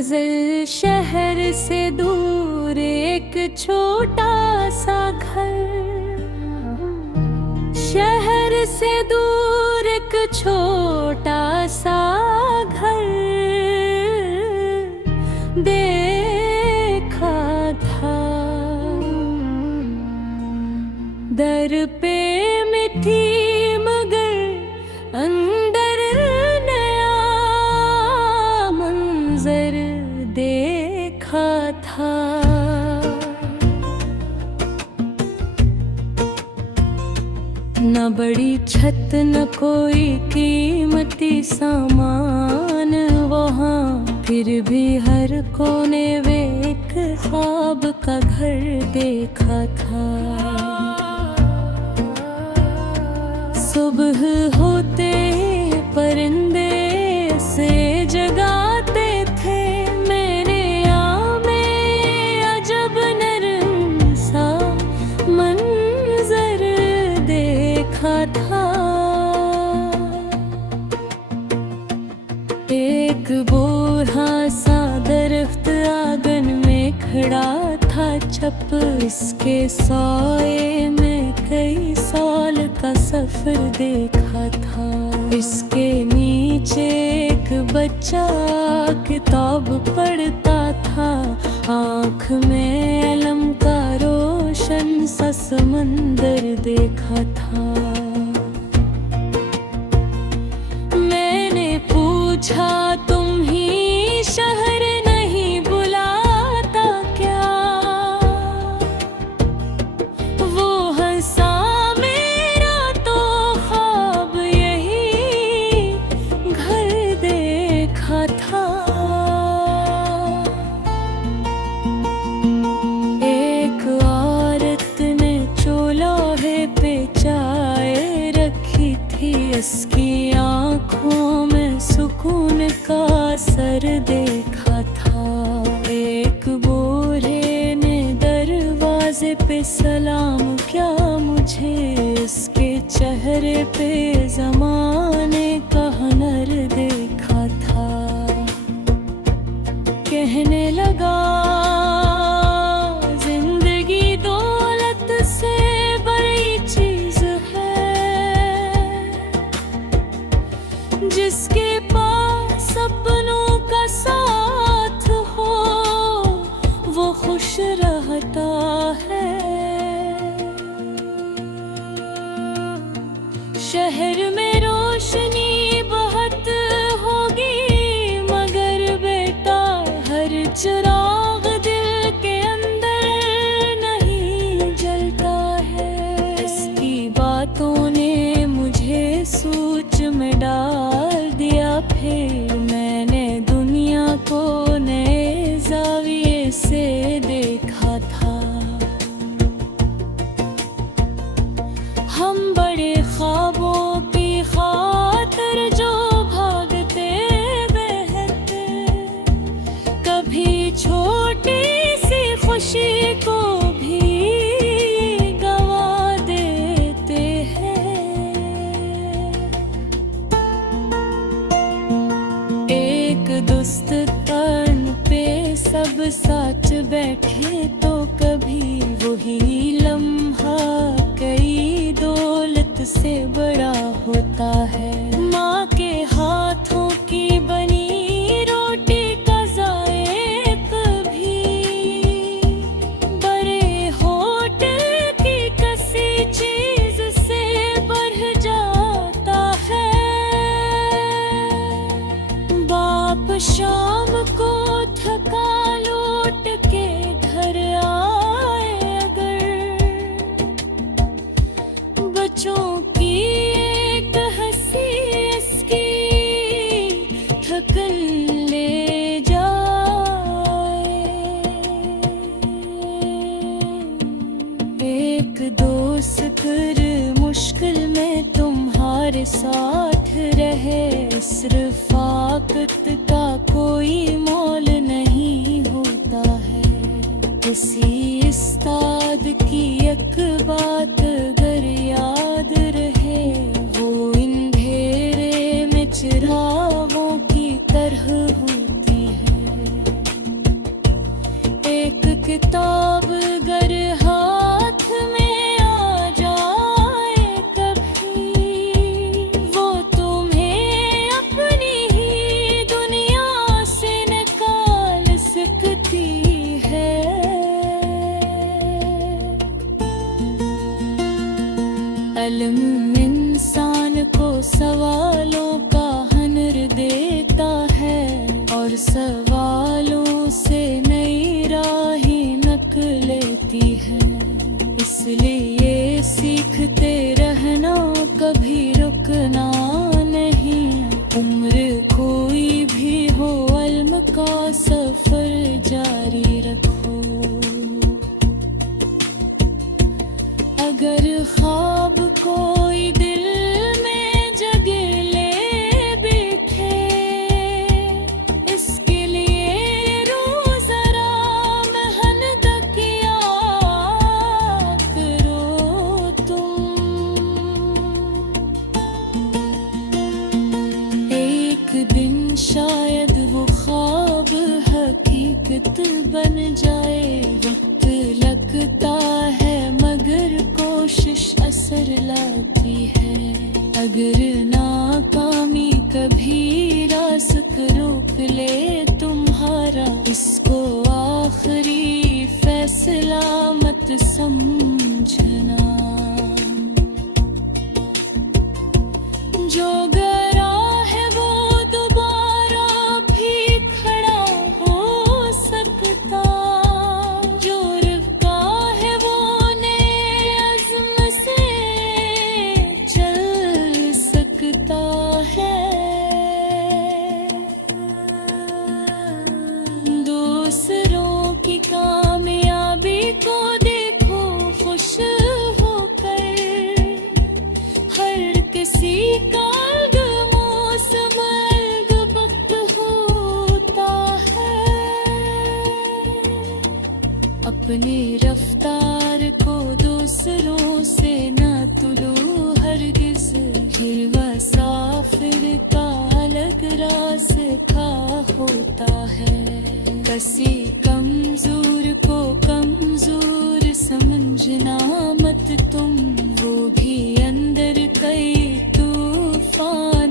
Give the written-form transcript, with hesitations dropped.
गजल शहर से दूर एक छोटा सा घर, शहर से दूर एक छोटा सा घर देखा था। दर पे मिठी मगर अंदर नया मंजर देखा था। न बड़ी छत न कोई कीमती सामान वहाँ, फिर भी हर कोने वे एक ख्वाब का घर देखा था। सुबह होते परिंदे से जगाते थे, मैंने में अजब नरम सा मंजर देखा था। एक बूढ़ा सा दरख्त आंगन में खड़ा था छप, इसके साए में कई साल का सफर देखा था। इसके नीचे एक बच्चा किताब पढ़ता था, आँख में अलम का रोशन सा समंदर देखा था। मैंने पूछा तुम ही शहर नहीं बुलाता क्या? वो हंसा, मेरा तो ख्वाब यही घर देखा था। एक औरत ने चूल्हे पे चाय रखी थी, इसकी आँखों में सुकून का असर देखा था। एक बूढ़े ने दरवाजे पे सलाम किया मुझे, इसके चेहरे पे ज़माने का हुनर देखा था। कहने लगा जिंदगी दौलत से बड़ी चीज है, जिसके पास सपनों का साथ हो वो खुश रहता है। शहर में रोशनी बहुत होगी मगर बेटा हर चिराग दिल के अंदर नहीं जलता है। इसकी बातों ने मुझे सोच में डाल दिया, फिर मैंने दुनिया को नए ज़ाविये से देखा था। हम बड़े ख्वाबों की खातिर जो भागते बहते, कभी छोटी सी खुशी को भी गवा देते हैं। एक दुस्त तन पे सब साथ बैठे तो कभी वही लम्हा कई दौलत से बड़ा होता है। माँ के हाथों की बनी रोटी का जायका भी बड़े होटल की कसी चीज से बढ़ जाता है। बाप शाम को थका लौट के घर आए अगर, बच्चों की एक हंसी इसकी थकन ले जाए। एक दोस्त कर मुश्किल में तुम्हारे साथ रहे, इस रफ़ाक़त का कोई मोल नहीं होता है। किसी उस्ताद की एक बात अगर याद रहे, वो अंधेरे में चिरागों की तरह होती है। किताब गर हाथ में आ जाए कभी, वो तुम्हें अपनी ही दुनिया से निकाल सकती है। इल्म इंसान को सवालों का हुनर देता है और सवालों से नई राहें निकलती है। इसलिए सीखते रहना, कभी रुकना नहीं। उम्र कोई भी हो, इल्म का सफर जारी रखो। अगर ख्वाब कोई दिल में जगे ले बैठे, इसके लिए रोज़ मेहनत किया करो तुम। एक दिन शायद वो ख्वाब हकीकत बन जाए। वक्त लगता है मगर कोशिश असर लाती है। अगर नाकामी कभी रास्ता रोक ले तुम्हारा, इसको आखिरी फैसला मत समझना। जो गरा है वो दोबारा भी खड़ा हो सकता, जो रुका है वो नए अज़्म से चल सकता है। दूसरों की कामयाबी को देखो खुश होकर, हर किसी का मौसम वक्त होता है। अपने रफ्तार को दूसरों से न तुलो हरगिज़, फिर मुसाफिर का अलग रास्ता होता है। किसी कमजोर को कमजोर समझना मत तुम, वो भी अंदर कई तूफान